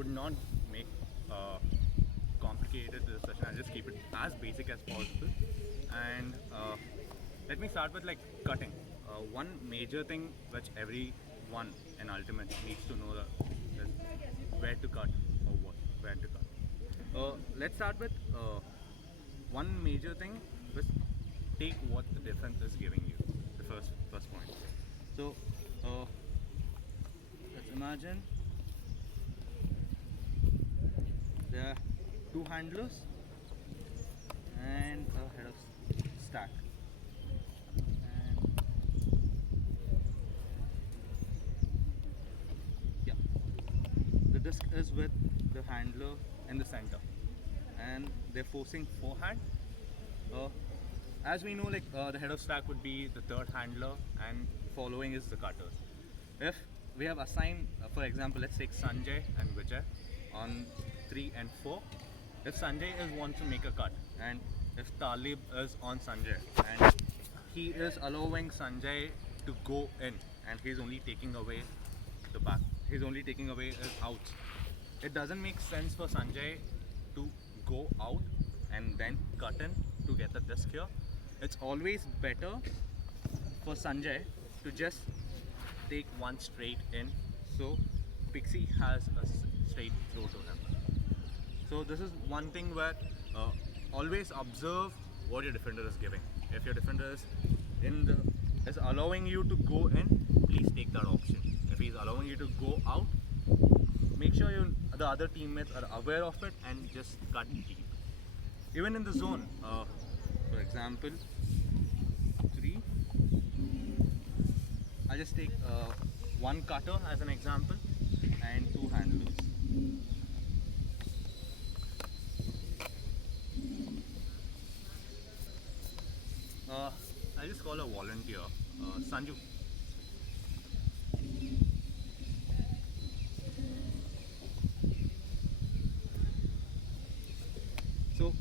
would not make complicated this session. I'll just keep it as basic as possible. And let me start with like cutting. One major thing which everyone in Ultimate needs to know is where to cut or where to cut. Let's start with one major thing was take what the defense is giving you. The first point. So let's imagine there are two handlers and a head of stack. And yeah, the disc is with the handler in the center, and they're forcing forehand. As we know, like the head of stack would be the third handler, and following is the cutters. If we have assigned, for example, let's take Sanjay and Vijay on 3 and 4. If Sanjay wants to make a cut, and if Talib is on Sanjay, and he is allowing Sanjay to go in, and he's only taking away the back. He's only taking away his outs. It doesn't make sense for Sanjay to go out and then cut in to get the disc here. It's always better for Sanjay to just take one straight in, so Pixie has a straight throw to him. So this is one thing where always observe what your defender is giving. If your defender is allowing you to go in, please take that option. If he's allowing you to go out, make sure the other teammates are aware of it and just cut deep. Even in the zone, for example, 3. I'll just take one cutter as an example and 2 handlers. I'll just call a volunteer, Sanju. So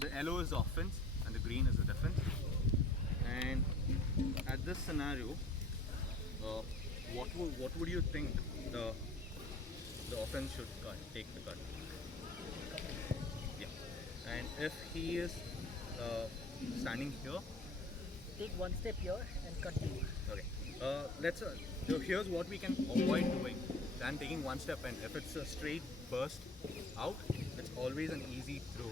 the yellow is the offense and the green is the defense. And at this scenario, what would you think the offense should take the cut? Yeah. And if he is standing here, take one step here and cut deep. okay. So here's what we can avoid doing than taking one step in. If it's a straight burst out, it's always an easy throw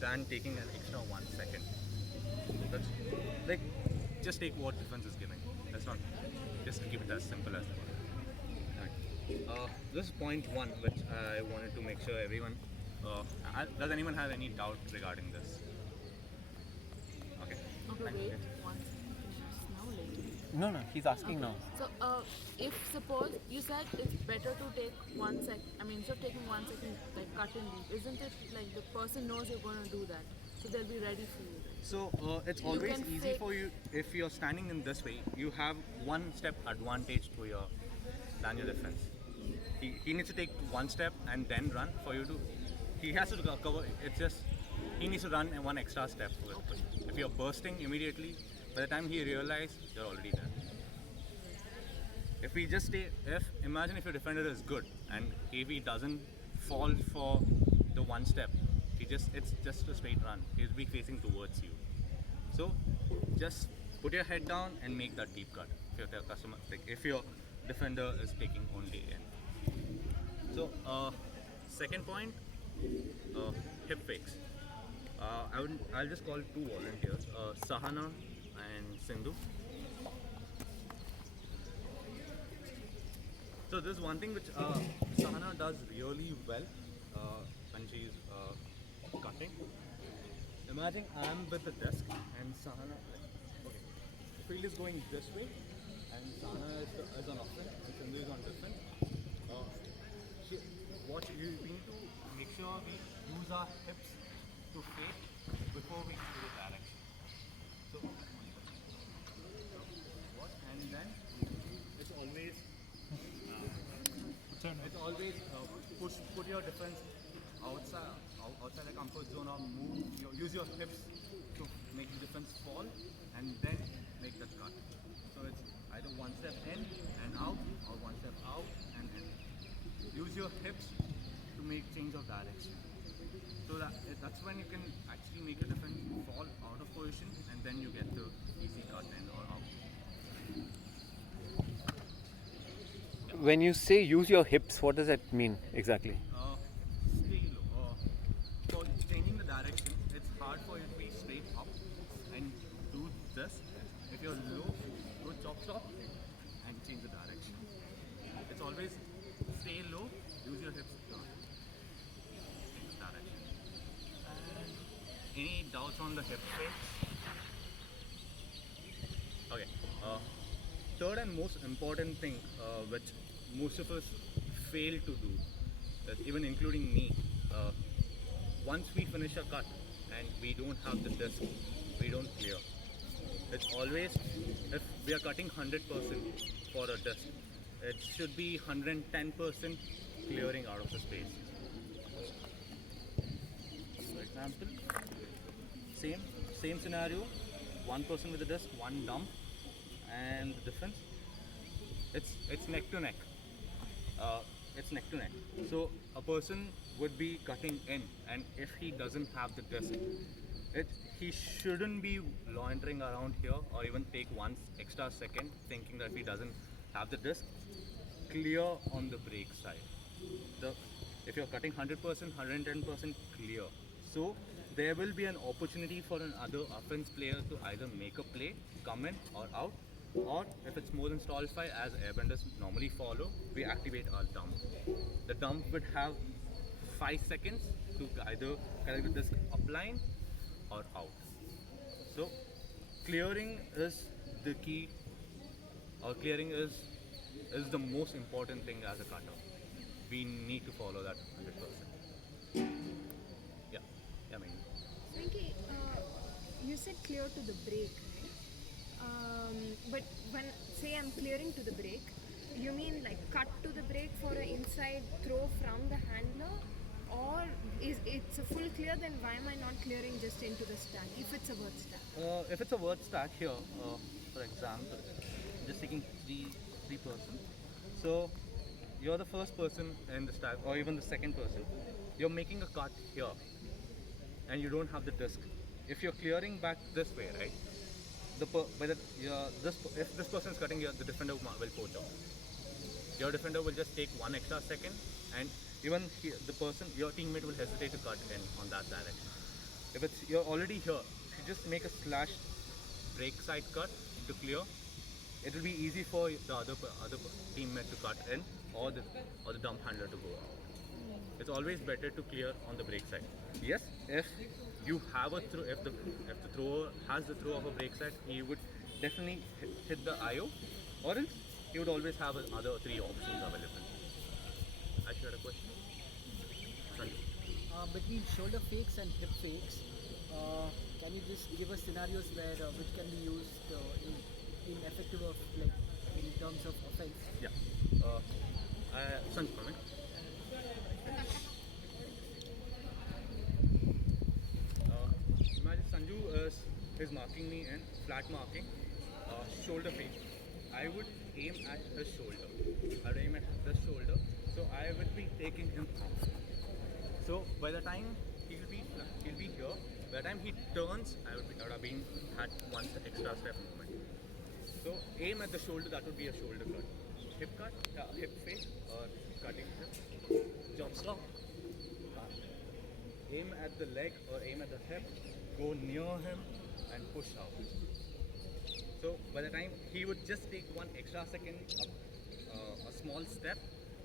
than taking an extra 1 second. That's like just take what defense is giving. That's not just keep it as simple as that. This is point 1, which I wanted to make sure everyone. Does anyone have any doubt regarding this? Okay. Okay, Thank wait you. one second. Now later. No, he's asking now. So, if suppose you said it's better to take 1 sec, I mean, instead of taking 1 second, like cut in deep, isn't it like the person knows you're going to do that, so they'll be ready for you? So it's always can easy fake- for you if you're standing in this way. You have 1 step advantage to your than your defense. He needs to take 1 step and then run for you to. He has to cover. It's just he needs to run 1 extra step with it. If you're bursting immediately, by the time he realizes, you're already there. If we just stay, imagine if your defender is good and if he doesn't fall for the 1 step, it's just a straight run. He'll be facing towards you. So just put your head down and make that deep cut. If your defender is taking only in. So second point, hip fakes. I'll just call 2 volunteers, Sahana and Sindhu. So this is one thing which Sahana does really well when she's cutting. Imagine I'm with the desk and Sahana, okay, the field is going this way and Sahana is on offense and Sindhu is on defense. We need to make sure we use our hips to fake before we do the direction. So, and then it's always put your defense outside the comfort zone or use your hips to make the defense fall and then make the cut. So it's either 1 step in and out or 1 step out and in. use your hips to make change of direction. So that's when you can actually make a different fall out of position, and then you get the easy cut in or out. When you say use your hips, what does that mean exactly? Stay low. For changing the direction, it's hard for you to be straight up and do this. If you're low, go chop chop and change the direction. It's always stay low, use your hips to turn. Change the direction. Any doubts on the hip fakes? Okay. Third and most important thing, which most of us fail to do, even including me, once we finish a cut and we don't have the disc, we don't clear. It's always, if we are cutting 100% for a disc, it should be 110% clearing out of the space. For example, same scenario, one person with a disc, one dump, and the difference, it's neck to neck. It's neck to neck. So a person would be cutting in, and if he doesn't have the disc, he shouldn't be loitering around here or even take 1 extra second thinking that he doesn't have the disc. Clear on the brake side. If you're cutting 100%, 110% clear. So there will be an opportunity for another offense player to either make a play, come in or out, or if it's more than stallify, as airbenders normally follow, we activate our dump. The dump would have 5 seconds to either connect with this upline or out. So clearing is the key, or clearing is the most important thing as a cutter. We need to follow that 100%. Yeah, I mean. Swanky, you said clear to the brake, right? But when say I'm clearing to the brake, you mean like cut to the brake for an inside throw from the handler, or is it's a full clear? Then why am I not clearing just into the stack if it's a word stack? If it's a word stack here, for example, just taking three person. So you're the first person in the stack, or even the second person. You're making a cut here, and you don't have the disc. If you're clearing back this way, right? If this person is cutting here, the defender will poach off. Your defender will just take 1 extra second, and even here, your teammate will hesitate to cut in on that direction. If you're already here, if you just make a slash brake side cut to clear, it will be easy for the other teammate to cut in, or the dump handler to go out. It's always better to clear on the brake side. Yes, if you have a throw, if the thrower has the throw of a brake side, he would definitely hit the IO, or else he would always have other 3 options available. I should have a question. Sanju. Between shoulder fakes and hip fakes, can you just give us scenarios where which can be used in effective of like in terms of offense? Yeah. Sanju, comment. Imagine Sanju is marking me in flat marking, shoulder fake. I would aim at his shoulder. So I would be taking him out. So by the time he'll be here. By the time he turns, I would have been had 1 extra step movement. So aim at the shoulder. That would be a shoulder cut. Hip cut, hip fake, or cutting hip. Jump stop. Aim at the leg or aim at the hip. Go near him and push out. So by the time he would just take 1 extra second up, a small step,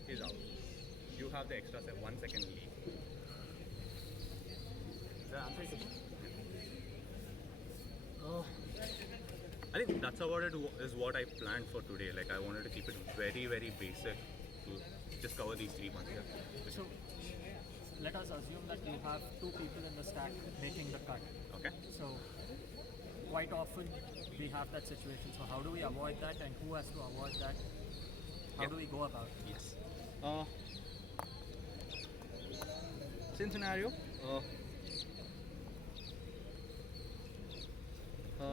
he's out. You have the extra step, 1 second lead. Does that answer your question? I think that's about it is what I planned for today. Like I wanted to keep it very, very basic to just cover these 3 months. Yeah. So let us assume that you have 2 people in the stack making the cut. Okay. So quite often we have that situation. So how do we avoid that, and who has to avoid that? How do we go about it? Yes. Same scenario.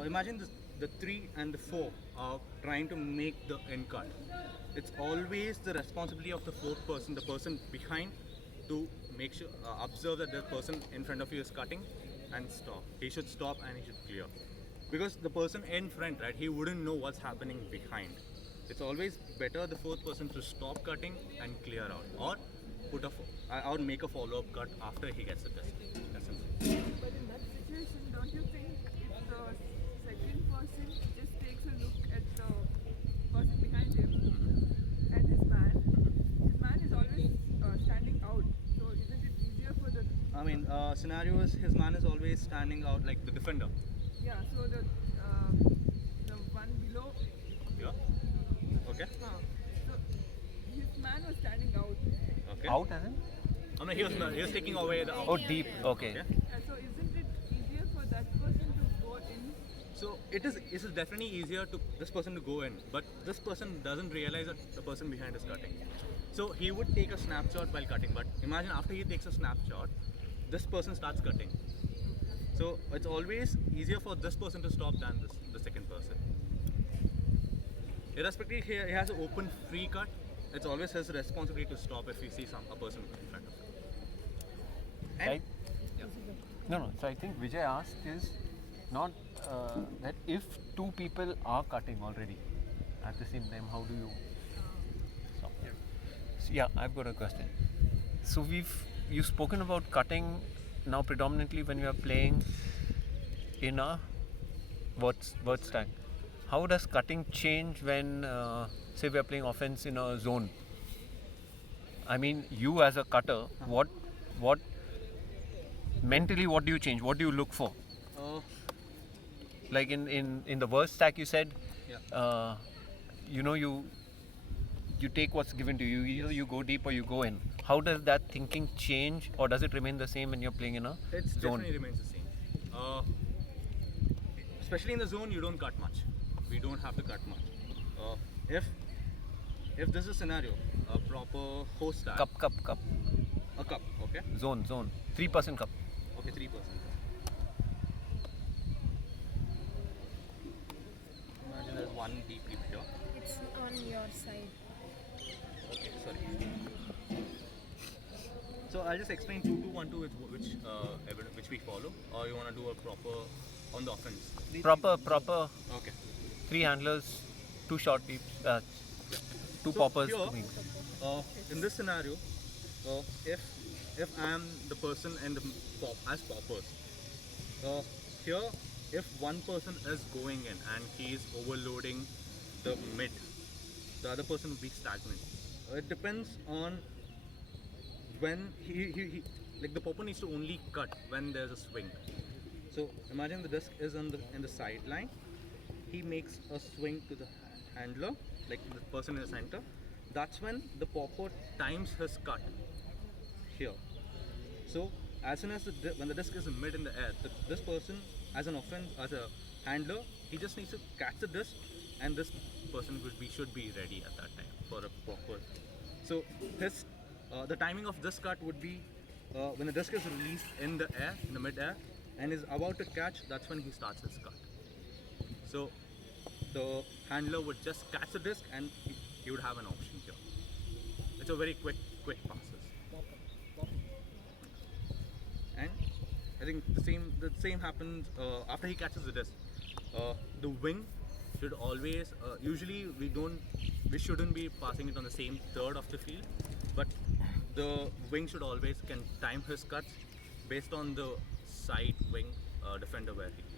Imagine the 3 and the 4 are trying to make the end cut, it's always the responsibility of the fourth person, the person behind, to make sure, observe that the person in front of you is cutting and stop. He should stop and he should clear. Because the person in front, right, he wouldn't know what's happening behind. It's always better the fourth person to stop cutting and clear out, or or make a follow-up cut after he gets the test. That's it. But in that situation, don't you think if the second person just takes a look at the person behind him and his man is always standing out. So isn't it easier for the Scenario is his man is always standing out like the defender. so the one below? Yeah. Okay. So his man was standing out. Okay. Out as in? He was taking away the out. Oh, deep. Okay. Yeah. So isn't it easier for that person to go in? So it is definitely easier to this person to go in, but this person doesn't realize that the person behind is cutting. So he would take a snapshot while cutting, but imagine after he takes a snapshot, this person starts cutting. So it's always easier for this person to stop than the second person. Irrespective, he has an open free cut. It's always his responsibility to stop if he sees a person in front of him. And, Right. yeah. No. So I think Vijay asked is not that if two people are cutting already at the same time, how do you stop? So, yeah, I've got a question. So you've spoken about cutting now predominantly when you are playing in a word stack. How does cutting change when say we are playing offense in a zone? I mean, you as a cutter, what mentally what do you change? What do you look for? Like in the verse stack you said, Yeah. you take what's given to you. Either you go deep or you go in. How does that thinking change, or does it remain the same when you're playing in a It zone? definitely remains the same. Especially in the zone, you don't cut much. We don't have to cut much. If this is a scenario, a proper host stack, Cup. a cup, okay, Zone. 3% cup. okay, 3%. Imagine there's one deep here. It's on your side. Okay, sorry. So I'll just explain 2-2-1-2 which we follow, or you want to do a proper on the offense. Proper. Okay. 3 handlers, 2 short deeps, 2 So poppers. here, 2 wings. in this scenario, if I'm the person and the as poppers, here if one person is going in and he is overloading the mid, the other person will be stagnant. It depends on when he like the popper needs to only cut when there's a swing. So imagine the disc is in the sideline. He makes a swing to the handler, like the person in the center. That's when the popper times his cut here. So as soon as when the disc is mid in the air, this person as an offense, as a handler, he just needs to catch the disc, and this person should be ready at that time for a popper. So his the timing of this cut would be when the disc is released in the air, in the mid air, and is about to catch. That's when he starts his cut. So the handler would just catch the disc, and he would have an option here. It's a very quick passes. And I think the same happens after he catches the disc. The wing should always usually we shouldn't be passing it on the same third of the field, but the wing should always can time his cuts based on the side wing defender where he is.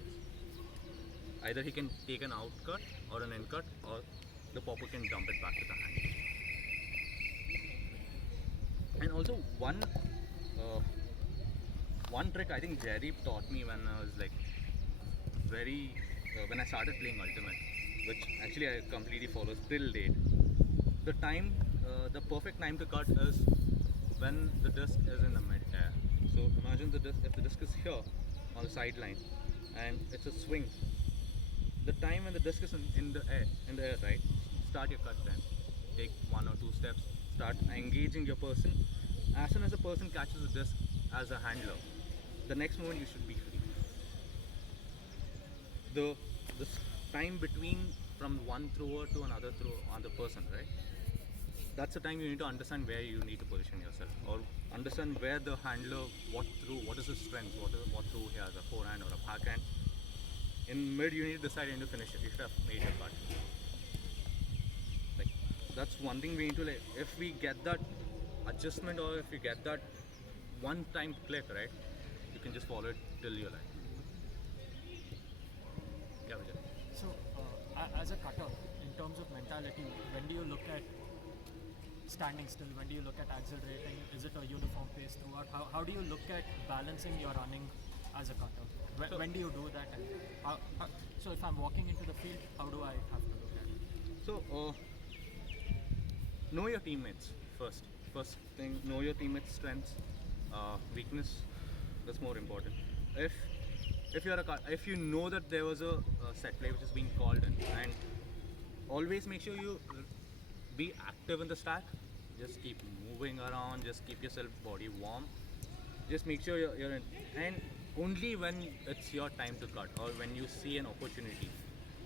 Either he can take an out cut or an in cut, or the popper can dump it back to the hand. And also one trick I think Jerry taught me when I was like when I started playing Ultimate, which actually I completely follow till date. The perfect time to cut is when the disc is in the mid-air. So imagine if the disc is here on the sideline and it's a swing. The time when the disc is in the air, right? Start your cut then. Take 1 or 2 steps. Start engaging your person. As soon as the person catches the disc as a handler, the next moment you should be free. time between from one thrower to another person, right? That's the time you need to understand where you need to position yourself, or understand where the handler, what is his strength, what throw he has, a forehand or a backhand. In mid, you need to decide when to finish it. You should have made your cut. Like, that's one thing we need to, like, if we get that adjustment, or if you get that one time click, right, you can just follow it till your life. Yeah, Vijay. So, as a cutter, in terms of mentality, when do you look at standing still? When do you look at accelerating? Is it a uniform pace throughout? How do you look at balancing your running as a cutter? When do you do that? And so, if I'm walking into the field, how do I have to look at it? So, know your teammates first. First thing, know your teammates' strengths, weakness. That's more important. If you know that there was a set play which is being called in, and always make sure you be active in the stack. Just keep moving around. Just keep yourself body warm. Just make sure you're in. And only when it's your time to cut, or when you see an opportunity,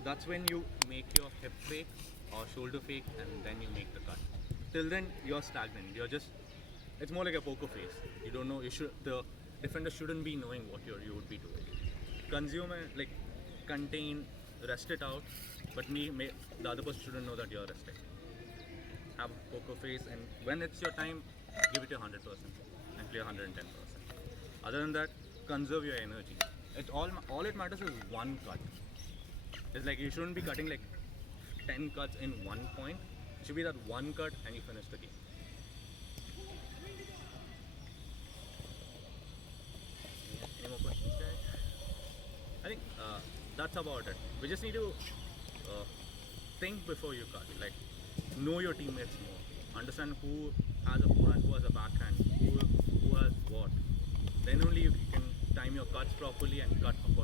that's when you make your hip fake or shoulder fake, and then you make the cut. Till then, you're stagnant. It's more like a poker face. You don't know. The defender shouldn't be knowing what you would be doing. Consume it, like, contain, rest it out, but the other person shouldn't know that you're resting. Have a poker face, and when it's your time, give it your 100% and play 110%. Other than that, conserve your energy. All it matters is one cut. It's like you shouldn't be cutting like 10 cuts in one point. It should be that one cut and you finish the game. Any more questions, guys? I think that's about it. We just need to think before you cut. Like, know your teammates more. Understand who has a forehand, who has a backhand, who has what. Then only you can time your cuts properly and cut accordingly.